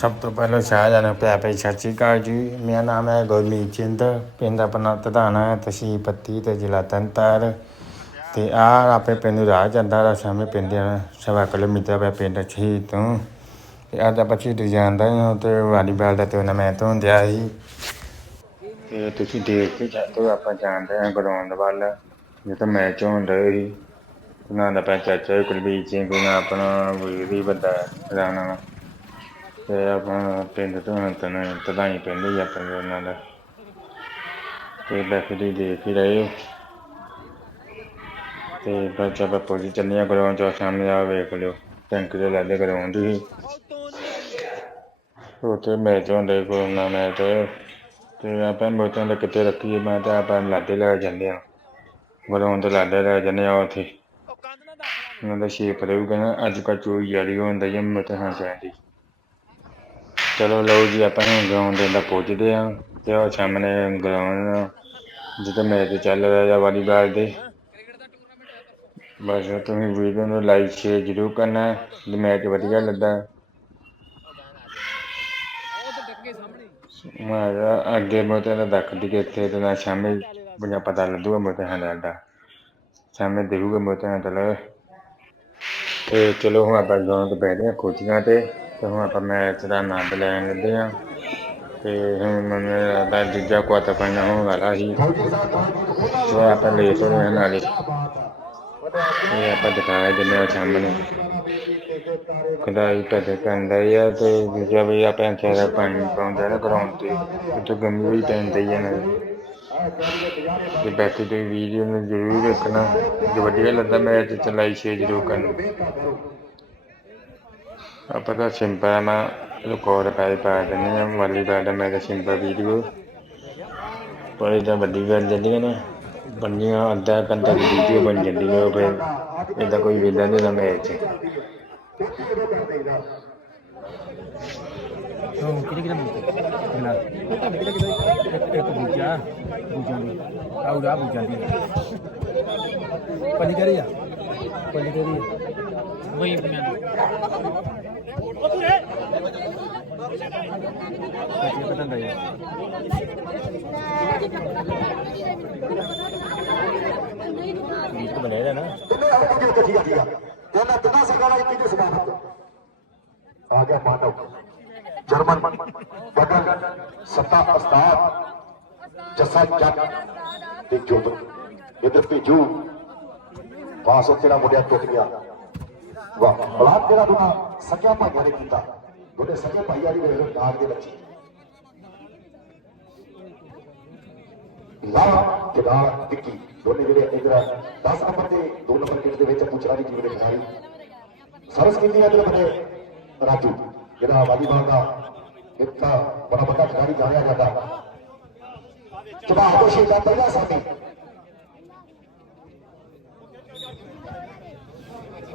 ਸਭ ਤੋਂ ਪਹਿਲਾਂ ਸ਼ਾਹਜਹਾਨ ਨੂੰ ਪਿਆ ਪਈ ਸਤਿ ਸ਼੍ਰੀ ਅਕਾਲ ਜੀ। ਮੇਰਾ ਨਾਮ ਹੈ ਗੁਰਮੀਤ ਚਿੰਦ ਪਿੰਡ ਆਪਣਾ ਤਧਾਣਾ ਤਹਿਸੀਲ ਪੱਤੀ ਤੇ ਜ਼ਿਲ੍ਹਾ ਤਰਨਤਾਰਨ। ਤੇ ਆ ਆਪੇ ਪਿੰਡ ਰਾਹ ਜਾਂਦਾ ਰਾ ਸਾਹਮਣੇ ਪਿੰਡ ਸਵਾ ਕਿਲੋਮੀਟਰ ਪੈ ਪਿੰਡ ਛੀ ਤੋਂ। ਤੇ ਅੱਜ ਆਪਾਂ ਛੀ ਜਾਂਦਾ ਹਾਂ ਤੇ ਵਾਲੀਬਾਲ ਦਾ ਟੂਰਨਾਮੈਂਟ ਹੁੰਦਿਆ ਸੀ। ਤੇ ਤੁਸੀਂ ਦੇਖ ਕੇ ਜਾਂਦੇ ਆਪਾਂ ਜਾਣਦੇ ਹਾਂ ਗਰਾਊਂਡ ਵੱਲ, ਜਿੱਥੇ ਮੈਚ ਹੁੰਦਾ ਸੀ। ਉਹਨਾਂ ਦਾ ਪੰਜ ਚਾਚਾ ਕੁਲਬੀਰ ਸਿੰਘ, ਉਹਨਾਂ ਆਪਣਾ ਵੀਰੀ ਬੰਦਾ ਰਾਣਾ। ਤੇ ਆਪਾਂ ਪਿੰਡ ਤੋਂ ਤਨ, ਤਦਾਈ ਪਿੰਡ ਹੀ ਆਪਣੇ ਉਹਨਾਂ ਦਾ। ਤੇ ਬੈਠੀ ਦੇਖ ਹੀ ਰਹੇ ਹੋ। ਤੇ ਬੱਚਾ ਆਪਾਂ ਪਹੁੰਚ ਚੱਲੇ ਗਰਾਉਂਡ ਗਰਾਊਂਡ ਚੋਂ ਸਾਹਮਣੇ ਆ, ਵੇਖ ਲਿਓ। ਟੈਂਕ ਦੇ ਲਾਗੇ ਗਰਾਊਂਡ ਹੀ। ਉੱਥੇ ਮੈਚ ਹੁੰਦੇ ਹੁੰਦਾ ਕੋਰੋਨਾ ਮੈਚ। ਤੇ ਆਪਾਂ ਮੋਟਾਂ ਦਾ ਕਿੱਥੇ ਰੱਖੀਏ, ਮੈਂ ਤਾਂ ਆਪਾਂ ਲਾਦੇ ਲੈ ਜਾਂਦੇ ਆ ਗਰਾਊਂਡ ਤੋਂ ਲਾਦੇ ਲੈ ਜਾਂਦੇ ਆ ਉੱਥੇ। ਉਹਨਾਂ ਦਾ ਸ਼ੇਪ ਰਹੂਗਾ ਨਾ, ਅੱਜ ਕੱਲ੍ਹ ਚੋਈ ਯਾਰੀ ਹੁੰਦਾ ਜਾਂ ਮਤਹਾਂ ਚਾਹੀਦੀ ਚਲੋ ਲਓ ਜੀ, ਆਪਾਂ ਹੁਣ ਗਰਾਊਂਡ ਦੇ ਅੰਦਰ ਪਹੁੰਚਦੇ ਆ ਤੇ ਉਹ ਸਾਹਮਣੇ ਗਰਾਊਂਡ ਜਿੱਥੇ ਮੈਚ ਚੱਲ ਰਿਹਾ ਹੈ ਵਾਲੀਬਾਲ ਦੇ। ਬਸ ਤੁਸੀਂ ਵੀਡੀਓ ਨੂੰ ਲਾਈਕ ਸ਼ੇਅਰ ਜ਼ਰੂਰ ਕਰਨਾ ਜੇ ਮੈਚ ਵਧੀਆ ਲੱਗਾ। ਮੈਂ ਅੱਗੇ ਮੋਤੇ ਦਾ ਦੱਖ ਦੀ ਇੱਥੇ ਤੇ ਨਾ ਸ਼ਾਮੇ ਬਣਾ ਪਤਾ ਲੱਗੂਗਾ ਮੋਤੇ ਹਾਂ ਦਾ ਸਾਹਮਣੇ ਦੇਖੂਗਾ ਮੋਤੇ ਹਾਂ ਚਲੋ ਤੇ ਚਲੋ ਹੁਣ ਆਪਾਂ ਗਰਾਊਂਡ ਤੇ ਬੈਠੇ ਹਾਂ ਕੋਚਿੰਗਾਂ ਤੇ। ਤੇ ਹੁਣ ਆਪਾਂ ਮੈਚ ਦਾ ਆਨੰਦ ਲੈਣ ਲੱਗੇ ਹਾਂ ਤੇ ਹੁਣ ਮੈਨੂੰ ਲੱਗਦਾ ਦੂਜਾ ਕੁਆਟਰ ਫਾਈਨਲ ਹੋਣ ਵਾਲਾ ਸੀ। ਤੇ ਆਪਾਂ ਲੇਟ ਹੋ ਹਾਂ ਨਾਲੇ ਇਹ ਆਪਾਂ ਦਿਖਾਇਆ ਜਿੰਨੇ ਆ ਸਾਹਮਣੇ। ਖਦਾਈ ਪੈਦੇ ਕਰਦਾ ਆ ਤੇ ਦੂਜਾ ਵੀ ਆਪਾਂ ਖੇਰਾ ਪਾਣੀ ਪਾਉਂਦਾ ਨਾ ਗਰਾਊਂਡ ਤੇ। ਉੱਥੇ ਗੰਮੀ ਵੀ ਹੀ ਹੈ ਨਾ ਤੇ ਬਾਕੀ ਤੁਸੀਂ ਵੀਡੀਓ ਨੂੰ ਜ਼ਰੂਰ ਦੇਖਣਾ ਜੇ ਵਧੀਆ ਲੱਗਾ ਮੈਚ ਚਲਾਈ ਲਾਈਕ ਸ਼ੇਅਰ ਜ਼ਰੂਰ ਕਰਨਾ। ਆਪਾਂ ਤਾਂ ਸਿੰਪਲ ਮੈਂ ਰਿਕਾਰਡ ਪਾਈ ਪਾ ਹਾਂ ਦਾ ਮੈਂ ਤਾਂ ਸਿੰਪਲ ਵੀਡੀਓ ਪਰ ਵੱਡੀ ਗੱਲ ਜਾਂਦੀ ਹੈ ਨਾ ਬੰਨੀਆਂ ਅੱਧਾ ਘੰਟਾ ਦੀ ਵੀਡੀਓ ਬਣ ਜਾਂਦੀ ਹੈ ਉਹ ਫਿਰ ਇਹਦਾ ਕੋਈ ਵੇਲਾ ਨਹੀਂ ਦਾ ਮੈਚ ਉਹ ਕਿਹੜੇ ਕਿਹੜੇ ਮਿਲਦੇ ਗਲਾ ਇੱਕ ਇੱਕ ਬੂਜਾ ਬੂਜਾਂ ਦੀ ਆਉ ਰਾ ਬੂਜਾਂ ਦੀ ਪੰਜ ਕਰੀ ਆ ਪੰਜ ਕਰੀ ਵਈ ਪੰਜਾਂ ਦੀ ਬੱਚੇ ਪਤਾ ਨਹੀਂ ਤੇ ਜੋਬਨ ਇਧਰ ਭੇਜੂ ਪਾਸ ਉੱਤੇ ਦਾ ਮੁੰਡਿਆ ਟੁੱਟ ਗਿਆ ਵਾਹ ਬਲਾਕ ਜਿਹੜਾ ਦੋਨਾਂ ਸਕਿਆ ਭਾਈਆਂ ਨੇ ਕੀਤਾ ਦੋਨੇ ਸਕੇ ਭਾਈਆਂ ਦੀ ਵੇਲੇ ਦਾਗ ਦੇ ਬੱਚੇ ਲਾ ਕਿਦਾਰ ਟਿੱਕੀ ਦੋਨੇ ਜਿਹੜੇ ਇਧਰ 10 ਨੰਬਰ ਤੇ 2 ਨੰਬਰ ਕਿਟ ਦੇ ਵਿੱਚ ਪੁੱਛਰਾ ਦੀ ਟੀਮ ਦੇ ਖਿਡਾਰੀ ਸਰਸ ਕੀਤੀ ਅਗਲੇ ਬੰਦੇ ਰਾਜੂ ਜਿਹੜਾ ਵਾਲੀਬਾਲ ਦਾ ਇੱਕ ਬੜਾ ਵੱਡਾ ਖਿਡਾਰੀ ਜਾਣਿਆ ਜਾਂਦਾ ਚਬਾਹ ਤੋਂ ਸ਼ੇਲਾ ਪਹਿਲਾ ਸਾਥੀ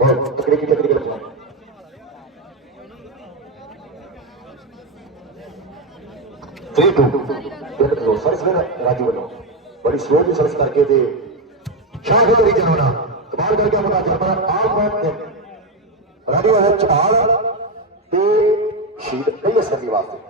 ਬਹੁਤ ਤਕਰੀਕੀ ਤਕਰੀਕੀ ਰੱਖਣਾ ਥ੍ਰੀ ਟੂ ਤਿੰਨ ਕਰੋੜ ਸਰਸ ਫਿਰ ਰਾਜੂ ਵੱਲੋਂ ਬੜੀ ਸਰੋਤ ਦੀ ਸਰਚ ਕਰਕੇ ਤੇ ਸ਼ਾਹ ਦੇ ਤਰੀਕੇ ਨਾਲ ਹੋਣਾ ਕਮਾਲ ਕਰਕੇ ਮੁੰਡਾ ਜਰਮਨ ਆਲ ਬੈਕ ਤੇ ਰਾਜੂ ਹੈ ਚਾਲ ਤੇ ਸ਼ੀਦ ਕਈ ਅਸਰ ਦੀ ਵਾਸਤੇ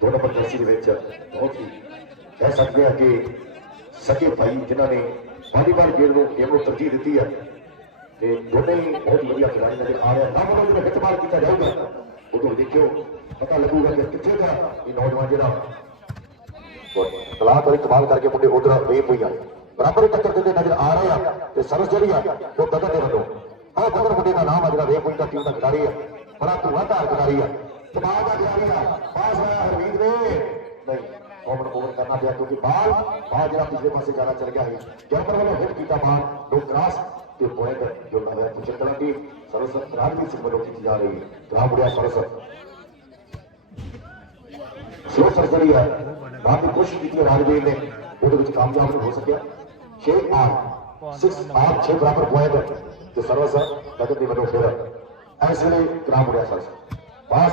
ਦੋ ਨੰਬਰ ਜਰਸੀ ਦੇ ਵਿੱਚ ਬਹੁਤ ਹੀ ਕਹਿ ਸਕਦੇ ਹਾਂ ਕਿ ਸਕੇ ਭਾਈ ਜਿਨ੍ਹਾਂ ਨੇ ਵਾਲੀਬਾਲ ਗੇਮ ਨੂੰ ਗੇਮ ਨੂੰ ਤਰਜੀਹ ਦਿੱਤੀ ਹੈ। ਤੇ ਦੋਨੇ ਹੀ ਬਹੁਤ ਵਧੀਆ ਖਿਡਾਰੀ ਨਜ਼ਰ ਆ ਰਿਹਾ ਨਾ ਉਹਨਾਂ ਦੇ ਵਿੱਚ ਬਾਲ ਕੀਤਾ ਜਾਊਗਾ। ਉਦੋਂ ਦੇਖਿਓ, ਪਤਾ ਲੱਗੂਗਾ ਕਿ ਕਿੱਥੇ ਦਾ ਇਹ ਨੌਜਵਾਨ ਜਿਹੜਾ ਤਲਾਕ ਵਾਲੀ ਕਮਾਲ ਕਰਕੇ ਮੁੰਡੇ ਉਧਰ ਵੇਪ ਹੋਈਆਂ ਬਰਾਬਰ ਹੀ ਟੱਕਰ ਦਿੰਦੇ ਨਜ਼ਰ ਆ ਰਹੇ ਆ। ਤੇ ਸਰਸ ਜਿਹੜੀ ਆ, ਉਹ ਗਗਨ ਦੇ ਵੱਲੋਂ। ਆਹ ਗਗਨ ਮੁੰਡੇ ਦਾ ਨਾਮ ਆ ਜਿਹੜਾ ਵੇਪ ਹੋਈ ਦਾ ਟੀਮ ਦਾ ਖਿਡਾਰੀ ਆ। ਬੜਾ ਧੂਆਧਾਰ ਖਿਡਾਰੀ ਆ। कमाल का खिलाड़ी पास आया हरवीर ने नहीं कॉमन ओवर करना पिया क्योंकि बाल बाल जरा पिछले पास ज़्यादा चल गया है। जंपर वाला हिट किया बाल तो दो क्रॉस के पॉइंट जो लग रहा है कुचंद्रन की सरस्वत राजवी सिंह बलों की जा रही है। ग्राम बुढ़िया सरस्वत। स्लो सरसरी है। बाद में कोशिश की राजवीर ने। वो तो कुछ कामयाब नहीं हो सकिया छह आठ सिक्स आठ, छह बराबर पॉइंट जो तो सरस्वत लगन बलों फिर। ऐसे सरस्वत। पास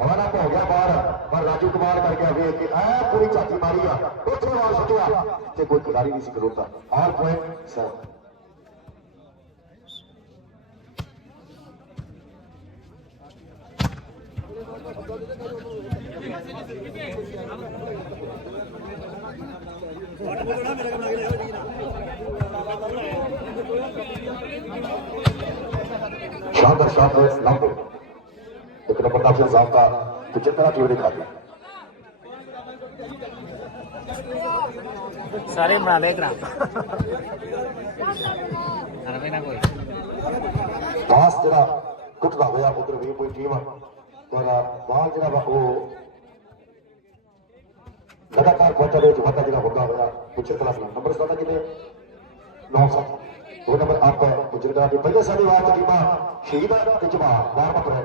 हवाना तो हो गया बार पर राजू कुमार कर गया वे कि ऐ, पूरी चाची मारी है दूसरी और सटिया ते कोई खिलाड़ी नहीं सीख रोता। और कोई सर शानदार शानदार लंबो जिला प्रकाशन साहब का तो जितना टीम दिखा दी। सारे बना दे पास जरा कुटदा होया उधर भी कोई टीम पर बाल जरा वो लगातार पहुँचा रहे जो पता जरा होगा होया पूछे तरह से नंबर सादा कितने नौ सात दो नंबर आप है गुजरदा की पहले सारी बात की माँ शहीद है जवाब बार बार